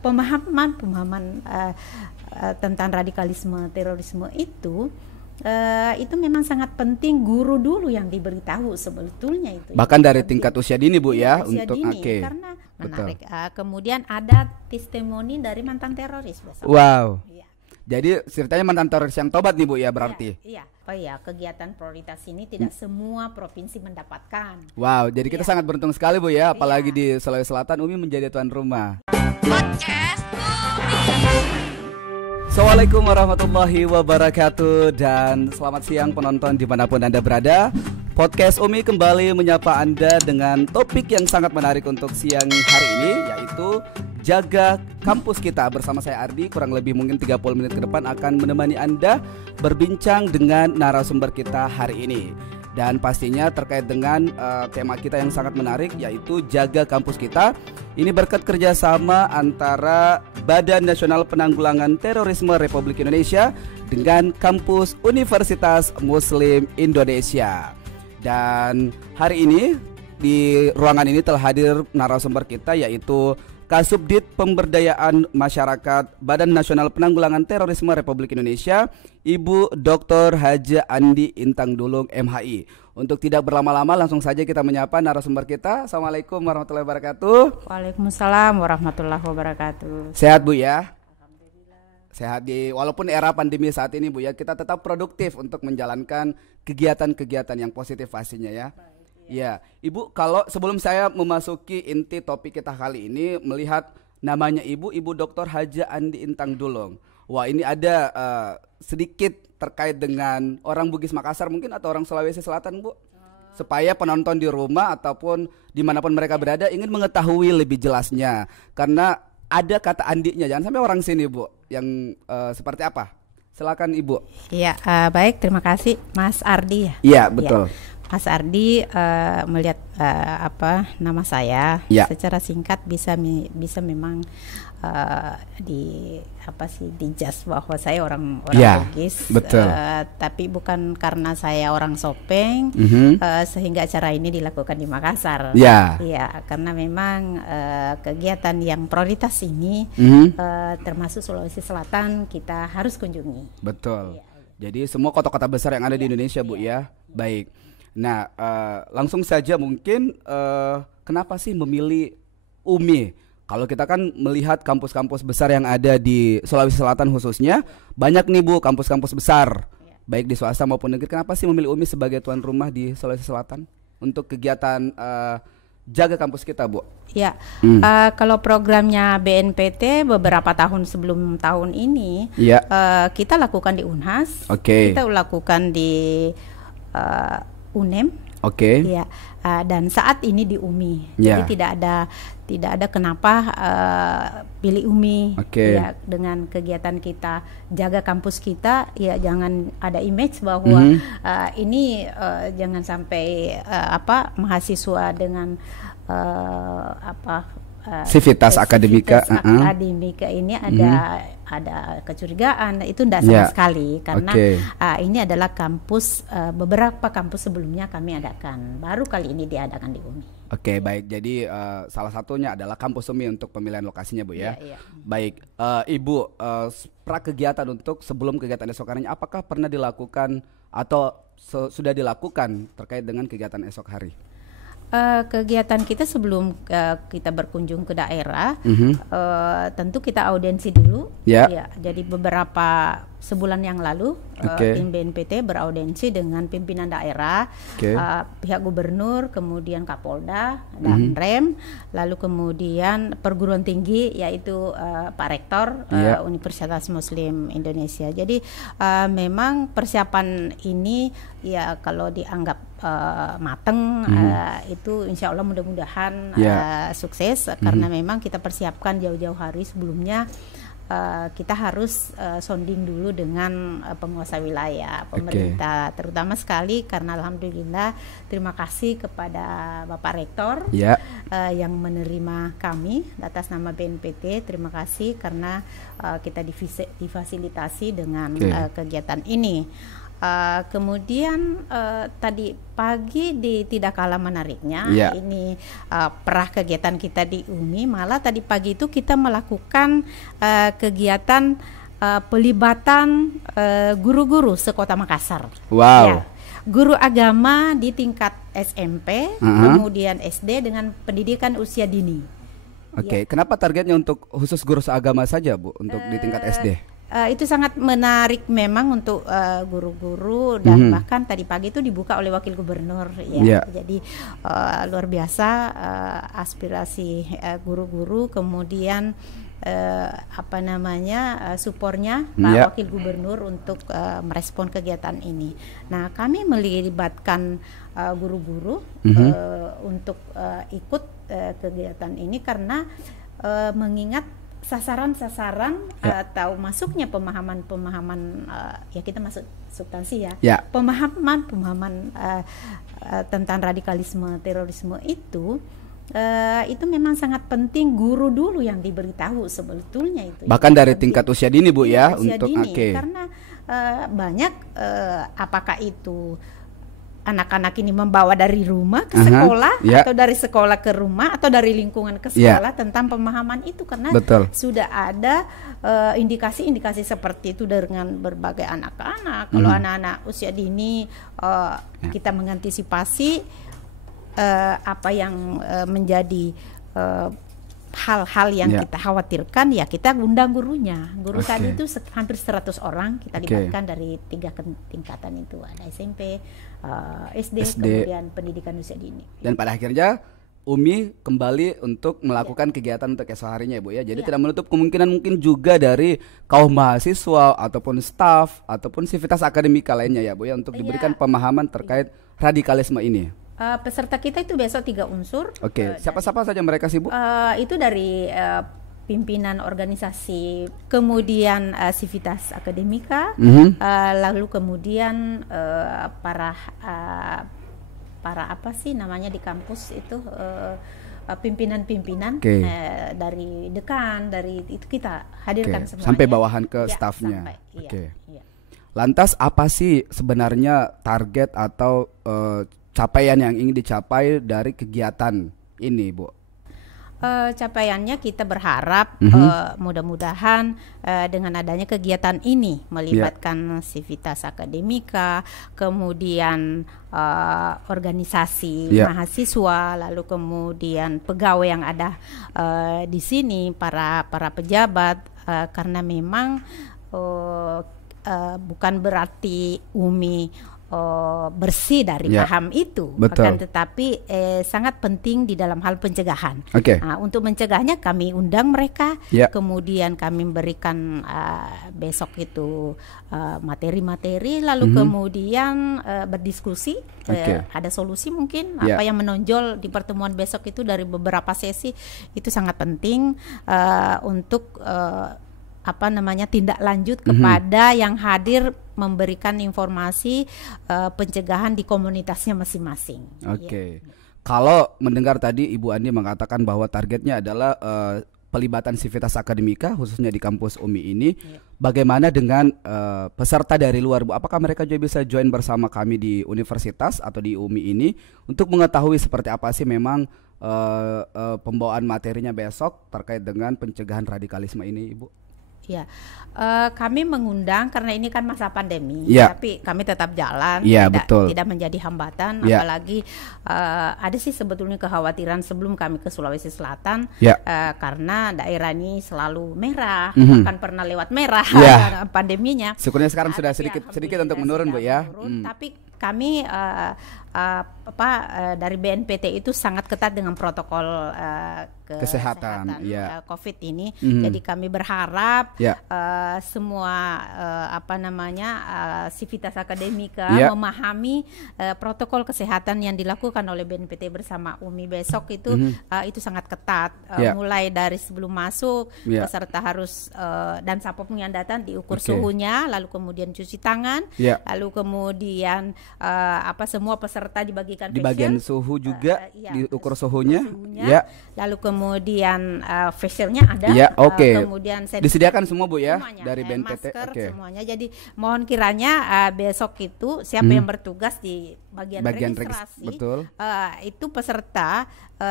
pemahaman tentang radikalisme, terorisme itu memang sangat penting guru dulu yang diberitahu sebetulnya itu. Bahkan dari tingkat usia dini Bu ya, usia untuk dini, oke. Karena menarik. Kemudian ada testimoni dari mantan teroris. Wow. Ya. Jadi ceritanya mantan teroris yang tobat nih Bu ya berarti. Iya. Oh ya, kegiatan prioritas ini tidak semua provinsi mendapatkan. Wow, jadi kita sangat beruntung sekali Bu ya, apalagi di Sulawesi Selatan Umi menjadi tuan rumah. Podcast Assalamualaikum warahmatullahi wabarakatuh dan selamat siang penonton dimanapun Anda berada. Podcast Umi kembali menyapa Anda dengan topik yang sangat menarik untuk siang hari ini, yaitu Jaga Kampus Kita. Bersama saya Ardi, kurang lebih mungkin 30 menit ke depan akan menemani Anda berbincang dengan narasumber kita hari ini. Dan pastinya terkait dengan tema kita yang sangat menarik, yaitu Jaga Kampus Kita. Ini berkat kerjasama antara Badan Nasional Penanggulangan Terorisme Republik Indonesia dengan Kampus Universitas Muslim Indonesia. Dan hari ini di ruangan ini telah hadir narasumber kita, yaitu Kasubdit Pemberdayaan Masyarakat Badan Nasional Penanggulangan Terorisme Republik Indonesia, Ibu Dr. Haja Andi Intang Dulung MHI. Untuk tidak berlama-lama langsung saja kita menyapa narasumber kita. Assalamualaikum warahmatullahi wabarakatuh. Waalaikumsalam warahmatullahi wabarakatuh. Sehat Bu ya? Alhamdulillah. Sehat walaupun era pandemi saat ini Bu ya, kita tetap produktif untuk menjalankan kegiatan-kegiatan yang positif pastinya ya. Ya, Ibu, kalau sebelum saya memasuki inti topik kita kali ini, melihat namanya Ibu Dr. Haja Andi Intang Dulung. Wah, ini ada sedikit terkait dengan orang Bugis Makassar mungkin atau orang Sulawesi Selatan, Bu. Supaya penonton di rumah ataupun dimanapun mereka berada ingin mengetahui lebih jelasnya. Karena ada kata Andinya, jangan sampai orang sini, Bu, yang seperti apa? Silakan Ibu. Iya, baik, terima kasih Mas Ardi ya. Iya, betul. Ya. Mas Ardi melihat nama saya secara singkat bisa memang dijudge bahwa saya orang Bugis, tapi bukan karena saya orang Sopeng sehingga acara ini dilakukan di Makassar. Ya, karena memang kegiatan yang prioritas ini termasuk Sulawesi Selatan kita harus kunjungi. Betul. Ya. Jadi semua kota-kota besar yang ada di Indonesia Bu ya. Baik. Nah, langsung saja mungkin kenapa sih memilih UMI? Kalau kita kan melihat kampus-kampus besar yang ada di Sulawesi Selatan khususnya, banyak nih Bu kampus-kampus besar, baik di swasta maupun negeri. Kenapa sih memilih UMI sebagai tuan rumah di Sulawesi Selatan untuk kegiatan Jaga Kampus Kita, Bu? Ya, kalau programnya BNPT beberapa tahun sebelum tahun ini, kita lakukan di Unhas, kita lakukan di UNEM, ya, dan saat ini di UMI. Jadi tidak ada kenapa pilih UMI. Ya, dengan kegiatan kita Jaga Kampus Kita, ya jangan ada image bahwa ini jangan sampai mahasiswa dengan sivitas akademika ini ada kecurigaan. Itu tidak sama sekali karena ini adalah kampus, beberapa kampus sebelumnya kami adakan, baru kali ini diadakan di UMI. Baik. Jadi salah satunya adalah kampus UMI untuk pemilihan lokasinya Bu ya. Baik, Ibu, kegiatan untuk sebelum kegiatan esok harinya apakah pernah dilakukan atau sudah dilakukan terkait dengan kegiatan esok hari? Kegiatan kita sebelum kita berkunjung ke daerah, tentu kita audiensi dulu. Ya, jadi beberapa sebulan yang lalu tim BNPT beraudiensi dengan pimpinan daerah, pihak gubernur, kemudian Kapolda dan Rem, lalu kemudian perguruan tinggi yaitu Pak Rektor Universitas Muslim Indonesia. Jadi memang persiapan ini ya kalau dianggap mateng, itu insya Allah mudah-mudahan sukses karena memang kita persiapkan jauh-jauh hari sebelumnya. Kita harus sounding dulu dengan penguasa wilayah, pemerintah, terutama sekali karena alhamdulillah terima kasih kepada Bapak Rektor yang menerima kami atas nama BNPT. Terima kasih karena kita difasilitasi dengan kegiatan ini. Kemudian tadi pagi tidak kalah menariknya, ini perah kegiatan kita di UMI. Malah tadi pagi itu kita melakukan kegiatan pelibatan guru-guru sekota Makassar. Wow. Ya, guru agama di tingkat SMP, kemudian SD dengan pendidikan usia dini. Oke, kenapa targetnya untuk khusus guru agama saja, Bu, untuk di tingkat SD? Itu sangat menarik memang untuk guru-guru dan bahkan tadi pagi itu dibuka oleh Wakil Gubernur ya. Jadi luar biasa aspirasi guru-guru, kemudian supportnya Pak Wakil Gubernur untuk merespon kegiatan ini. Nah, kami melibatkan guru-guru untuk ikut kegiatan ini karena mengingat sasaran-sasasaran atau masuknya pemahaman-pemahaman ya kita masuk substansi ya. Pemahaman tentang radikalisme, terorisme itu memang sangat penting guru dulu yang diberitahu sebetulnya itu. Bahkan dari tingkat usia dini, Bu, ya, usia untuk dini, karena banyak apakah itu anak-anak ini membawa dari rumah ke sekolah atau dari sekolah ke rumah atau dari lingkungan ke sekolah tentang pemahaman itu, karena sudah ada indikasi-indikasi seperti itu dengan berbagai anak-anak. Kalau anak-anak usia dini kita mengantisipasi apa yang menjadi hal-hal yang kita khawatirkan, ya kita undang gurunya. Guru tadi itu hampir 100 orang kita libatkan dari 3 tingkatan itu, ada SMP, SD, kemudian pendidikan usia dini. Dan pada akhirnya UMI kembali untuk melakukan kegiatan untuk esok harinya, Bu, ya. Jadi tidak menutup kemungkinan mungkin juga dari kaum mahasiswa ataupun staf ataupun sivitas akademika lainnya, ya, Bu, ya, untuk diberikan pemahaman terkait radikalisme ini. Peserta kita itu besok 3 unsur. Siapa-siapa saja mereka sih, Bu? Itu dari pimpinan organisasi, kemudian sivitas akademika, lalu kemudian para apa sih namanya di kampus itu pimpinan-pimpinan dari dekan, dari itu kita hadirkan semuanya. Sampai bawahan ke stafnya. Lantas apa sih sebenarnya target atau capaian yang ingin dicapai dari kegiatan ini, Bu? Capaiannya kita berharap mudah-mudahan dengan adanya kegiatan ini melibatkan sivitas akademika, kemudian organisasi mahasiswa, lalu kemudian pegawai yang ada di sini, para pejabat, karena memang bukan berarti UMI bersih dari paham itu, akan tetapi sangat penting di dalam hal pencegahan. Nah, untuk mencegahnya kami undang mereka, kemudian kami memberikan besok itu materi-materi, lalu kemudian berdiskusi, ada solusi mungkin apa yang menonjol di pertemuan besok itu dari beberapa sesi itu sangat penting untuk tindak lanjut kepada yang hadir, memberikan informasi pencegahan di komunitasnya masing-masing. Kalau mendengar tadi Ibu Andi mengatakan bahwa targetnya adalah pelibatan sivitas akademika khususnya di kampus UMI ini, bagaimana dengan peserta dari luar, Bu? Apakah mereka juga bisa join bersama kami di universitas atau di UMI ini untuk mengetahui seperti apa sih memang pembawaan materinya besok terkait dengan pencegahan radikalisme ini, Ibu? Kami mengundang karena ini kan masa pandemi, tapi kami tetap jalan, tidak menjadi hambatan. Apalagi ada sih sebetulnya kekhawatiran sebelum kami ke Sulawesi Selatan, karena daerah ini selalu merah, bahkan pernah lewat merah pandeminya. Syukurnya sekarang sudah sedikit untuk menurun, Bu, ya. Tapi kami dari BNPT itu sangat ketat dengan protokol kesehatan COVID ini. Jadi kami berharap semua sivitas akademika memahami protokol kesehatan yang dilakukan oleh BNPT bersama UMI besok itu sangat ketat. Mulai dari sebelum masuk peserta harus dan siapapun yang datang diukur suhunya, lalu kemudian cuci tangan, lalu kemudian semua peserta dibagikan di bagian suhu juga, diukur suhunya. Ya. Lalu kemudian facialnya ada. Ya, kemudian disediakan semua Bu ya semuanya, dari BNPT. Masker semuanya. Jadi mohon kiranya besok itu siapa yang bertugas di bagian registrasi, betul. Itu peserta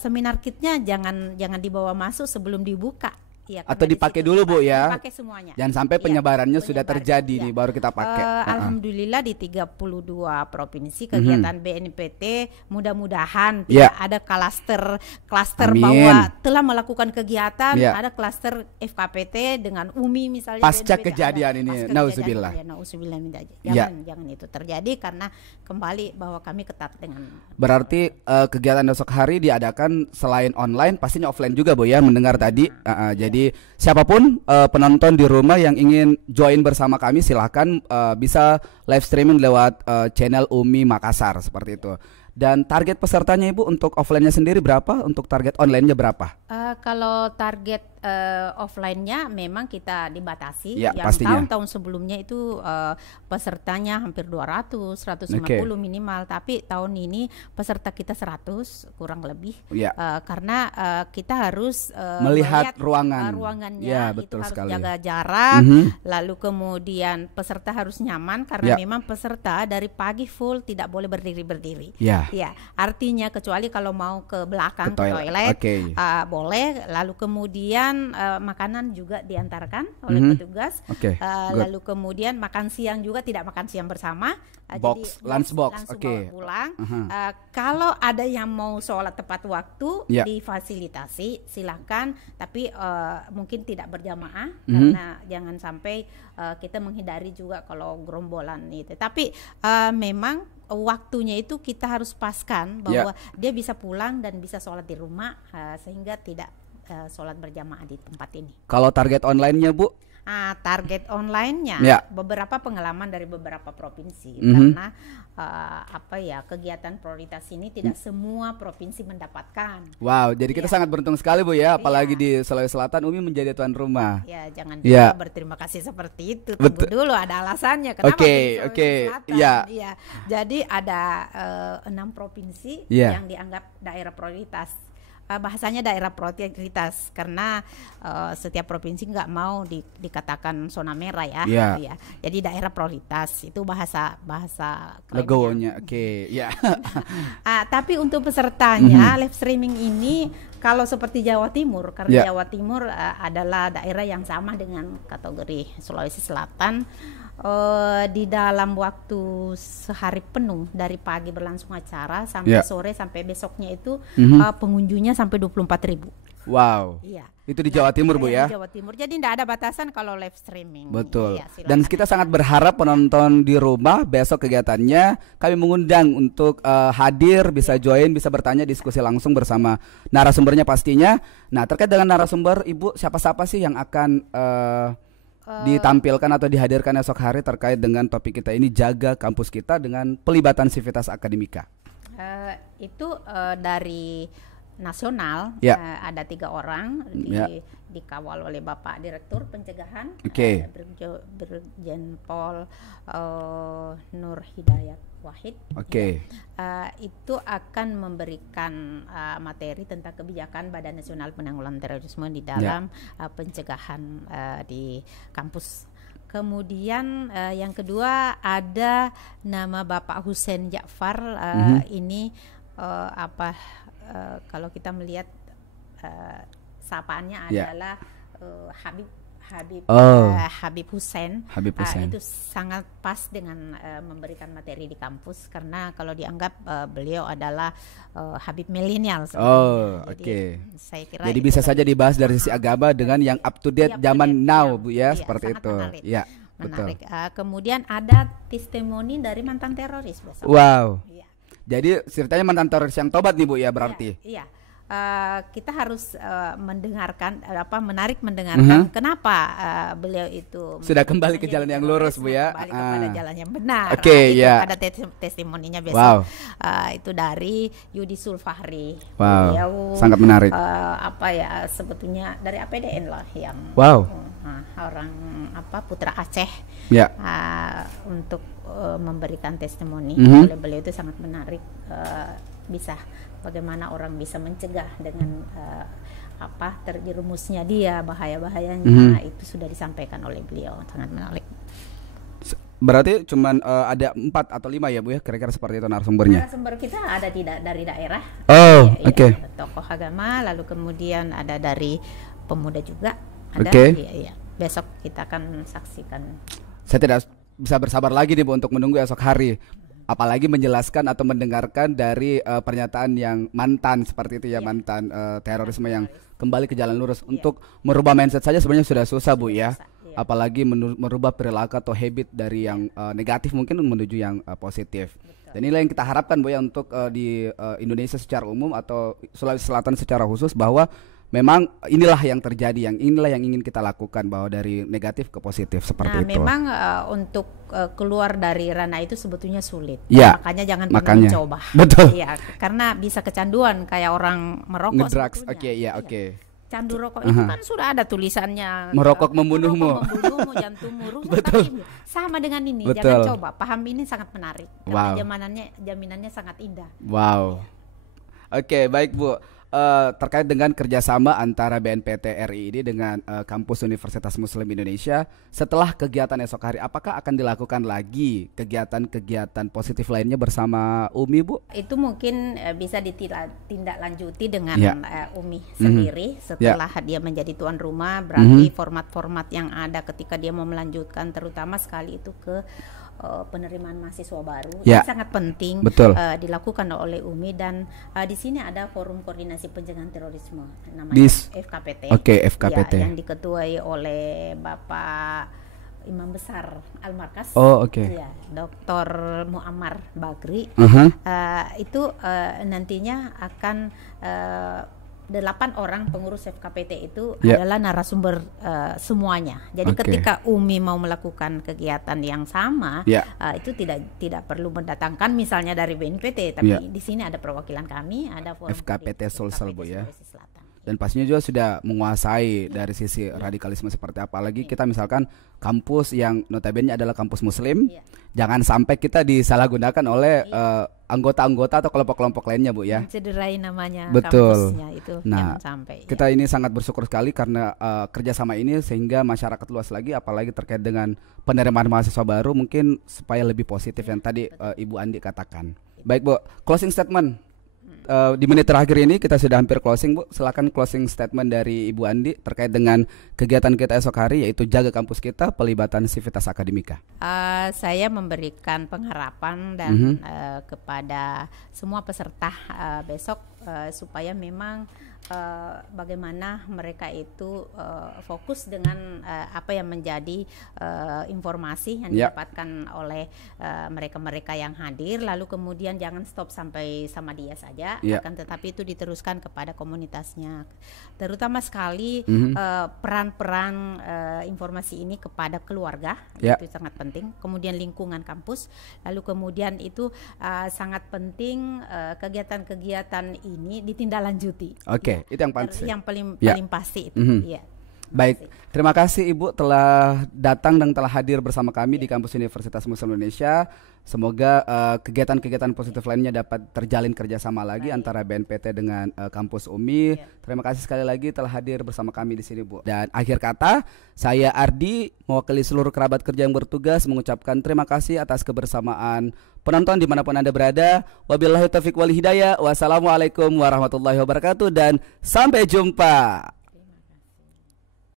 seminar kitnya jangan dibawa masuk sebelum dibuka. Ya, atau dipakai dulu Bu ya. Dipakai semuanya. Jangan sampai penyebarannya sudah terjadi nih baru kita pakai. Alhamdulillah di 32 provinsi kegiatan BNPT mudah-mudahan tidak ada klaster bahwa telah melakukan kegiatan, ada klaster FKPT dengan UMI misalnya. Pasca kejadian ini, nauzubillah. Jangan itu terjadi karena kembali bahwa kami ketat dengan. Berarti kegiatan besok hari diadakan selain online pastinya offline juga Bu ya, mendengar tadi. Jadi siapapun penonton di rumah yang ingin join bersama kami silahkan bisa live streaming lewat channel UMI Makassar seperti itu. Dan target pesertanya Ibu untuk offline-nya sendiri berapa? Untuk target online-nya berapa? Kalau target offline-nya memang kita dibatasi. Ya, yang tahun-tahun sebelumnya itu pesertanya hampir 200, 150 minimal. Tapi tahun ini peserta kita 100 kurang lebih. Karena kita harus melihat ruangannya. Ya, betul itu harus sekali. Jaga jarak. Lalu kemudian peserta harus nyaman karena memang peserta dari pagi full tidak boleh berdiri-berdiri. Ya, artinya kecuali kalau mau ke belakang ke toilet boleh. Lalu kemudian makanan juga diantarkan oleh petugas. Lalu kemudian makan siang juga tidak makan siang bersama. Box, jadi lunch box. Pulang. Kalau ada yang mau sholat tepat waktu difasilitasi silakan, tapi mungkin tidak berjamaah karena jangan sampai kita menghindari juga kalau gerombolan itu. Tapi memang waktunya itu kita harus paskan bahwa dia bisa pulang dan bisa sholat di rumah sehingga tidak sholat berjamaah di tempat ini. Kalau target online-nya Bu? Target online-nya beberapa pengalaman dari beberapa provinsi karena kegiatan prioritas ini tidak semua provinsi mendapatkan. Wow, jadi kita sangat beruntung sekali Bu ya, apalagi di Sulawesi Selatan UMI menjadi tuan rumah. Ya, jangan juga berterima kasih seperti itu. Tunggu dulu ada alasannya kenapa di Sulawesi Selatan. Ya, jadi ada 6 provinsi yang dianggap daerah prioritas. Bahasanya daerah prioritas karena setiap provinsi nggak mau dikatakan zona merah ya. Jadi daerah prioritas itu bahasa legowonya. Tapi untuk pesertanya live streaming ini kalau seperti Jawa Timur karena Jawa Timur adalah daerah yang sama dengan kategori Sulawesi Selatan. Di dalam waktu sehari penuh dari pagi berlangsung acara sampai sore sampai besoknya itu pengunjungnya sampai 24.000. Wow. Itu di Jawa Timur Bu ya. Di Jawa Timur. Jadi tidak ada batasan kalau live streaming. Betul. Dan kita sangat berharap penonton di rumah besok kegiatannya kami mengundang untuk hadir, bisa join, bisa bertanya, diskusi langsung bersama narasumbernya pastinya. Nah, terkait dengan narasumber Ibu, siapa-siapa sih yang akan ditampilkan atau dihadirkan esok hari terkait dengan topik kita ini, jaga kampus kita dengan pelibatan Civitas Akademika? Itu dari nasional ada 3 orang dikawal oleh Bapak Direktur Pencegahan Brigjen Pol Nur Hidayat Wahid. Itu akan memberikan materi tentang kebijakan Badan Nasional Penanggulangan Terorisme di dalam pencegahan di kampus. Kemudian yang kedua ada nama Bapak Hussein Ja'far. Ini kalau kita melihat sapaannya adalah Habib Hussein. Itu sangat pas dengan memberikan materi di kampus karena kalau dianggap beliau adalah Habib milenial. Saya kira jadi bisa saja dibahas dari sisi agama dengan yang up to date zaman now Bu ya, seperti itu. Menarik. Kemudian ada testimoni dari mantan teroris. Wow. Jadi ceritanya mantan teroris yang tobat nih Bu ya berarti. Kita harus menarik mendengarkan kenapa beliau itu sudah kembali ke jalan yang lurus Bu ya, kembali kepada jalan yang benar. Ada testimoninya besok. Itu dari Yudi Sulfahri. Beliau sangat menarik. Sebetulnya dari APDN lah yang orang Putra Aceh untuk memberikan testimoni. Oleh beliau itu sangat menarik, bisa bagaimana orang bisa mencegah dengan terjerumusnya dia, bahaya-bahayanya itu sudah disampaikan oleh beliau, sangat menarik. Berarti cuman ada 4 atau 5 ya Bu ya, kira-kira seperti itu narasumbernya. Narasumber kita ada dari daerah. Oke. Tokoh agama, lalu kemudian ada dari pemuda juga. Ada. Besok kita akan saksikan. Saya tidak bisa bersabar lagi nih Bu untuk menunggu esok hari. Apalagi menjelaskan atau mendengarkan dari pernyataan yang mantan seperti itu ya, mantan terorisme yang kembali ke jalan lurus. Untuk merubah mindset saja sebenarnya sudah susah Bu ya. Apalagi merubah perilaku atau habit dari yang negatif mungkin menuju yang positif. Dan inilah yang kita harapkan Bu ya untuk di Indonesia secara umum atau Sulawesi Selatan secara khusus, bahwa memang inilah yang terjadi, inilah yang ingin kita lakukan, bahwa dari negatif ke positif seperti itu. Memang untuk keluar dari ranah itu sebetulnya sulit. Ya, makanya jangan pernah mencoba. Betul. Ya, karena bisa kecanduan kayak orang merokok. Ngedrugs. Candu rokok itu kan sudah ada tulisannya. Merokok membunuhmu, jantungmu rusak. Tapi sama dengan ini, jangan coba. Paham ini sangat menarik. Karena jaminannya sangat indah. Wow. Oke, baik Bu. Terkait dengan kerjasama antara BNPT RI ini dengan Kampus Universitas Muslim Indonesia, setelah kegiatan esok hari, apakah akan dilakukan lagi kegiatan-kegiatan positif lainnya bersama Umi Bu? Itu mungkin bisa ditindaklanjuti dengan Umi sendiri setelah dia menjadi tuan rumah. Berarti format-format yang ada ketika dia mau melanjutkan, terutama sekali itu ke penerimaan mahasiswa baru, ini sangat penting dilakukan oleh Umi. Dan di sini ada forum koordinasi pencegahan terorisme namanya FKPT. FKPT. Yang diketuai oleh Bapak Imam Besar Al-Markas, Dr. Muammar Bagri. Itu nantinya akan 8 orang pengurus FKPT itu adalah narasumber semuanya. Jadi ketika Umi mau melakukan kegiatan yang sama, itu tidak perlu mendatangkan misalnya dari BNPT, tapi di sini ada perwakilan kami, ada FKPT Sulsel Bu ya. Dan pastinya juga sudah menguasai dari sisi radikalisme seperti apa. Lagi kita misalkan kampus yang notabene adalah kampus muslim, jangan sampai kita disalahgunakan oleh anggota-anggota atau kelompok-kelompok lainnya Bu ya. Cederai namanya kampusnya itu. Jangan sampai. Kita ini sangat bersyukur sekali karena kerjasama ini, sehingga masyarakat luas lagi, apalagi terkait dengan penerimaan mahasiswa baru, mungkin supaya lebih positif yang tadi Ibu Andi katakan. Baik Bu, closing statement. Di menit terakhir ini kita sudah hampir closing Bu. Silakan closing statement dari Ibu Andi terkait dengan kegiatan kita esok hari, yaitu jaga kampus kita, pelibatan sivitas akademika. Saya memberikan pengharapan dan kepada semua peserta besok supaya memang bagaimana mereka itu fokus dengan apa yang menjadi informasi yang didapatkan oleh mereka-mereka yang hadir, lalu kemudian jangan stop sampai sama dia saja, akan tetapi itu diteruskan kepada komunitasnya, terutama sekali peran-peran informasi ini kepada keluarga, itu sangat penting, kemudian lingkungan kampus, lalu kemudian itu sangat penting kegiatan-kegiatan ini ditindaklanjuti. Itu yang pasti. Yang paling pasti itu. Baik, terima kasih Ibu telah datang dan telah hadir bersama kami di Kampus Universitas Muslim Indonesia. Semoga kegiatan-kegiatan positif lainnya dapat terjalin kerjasama lagi antara BNPT dengan kampus Umi. Terima kasih sekali lagi telah hadir bersama kami di sini Bu. Dan akhir kata, saya Ardi mewakili seluruh kerabat kerja yang bertugas mengucapkan terima kasih atas kebersamaan penonton dimanapun Anda berada. Wabillahi taufiq wal hidayah. Wassalamualaikum warahmatullahi wabarakatuh dan sampai jumpa.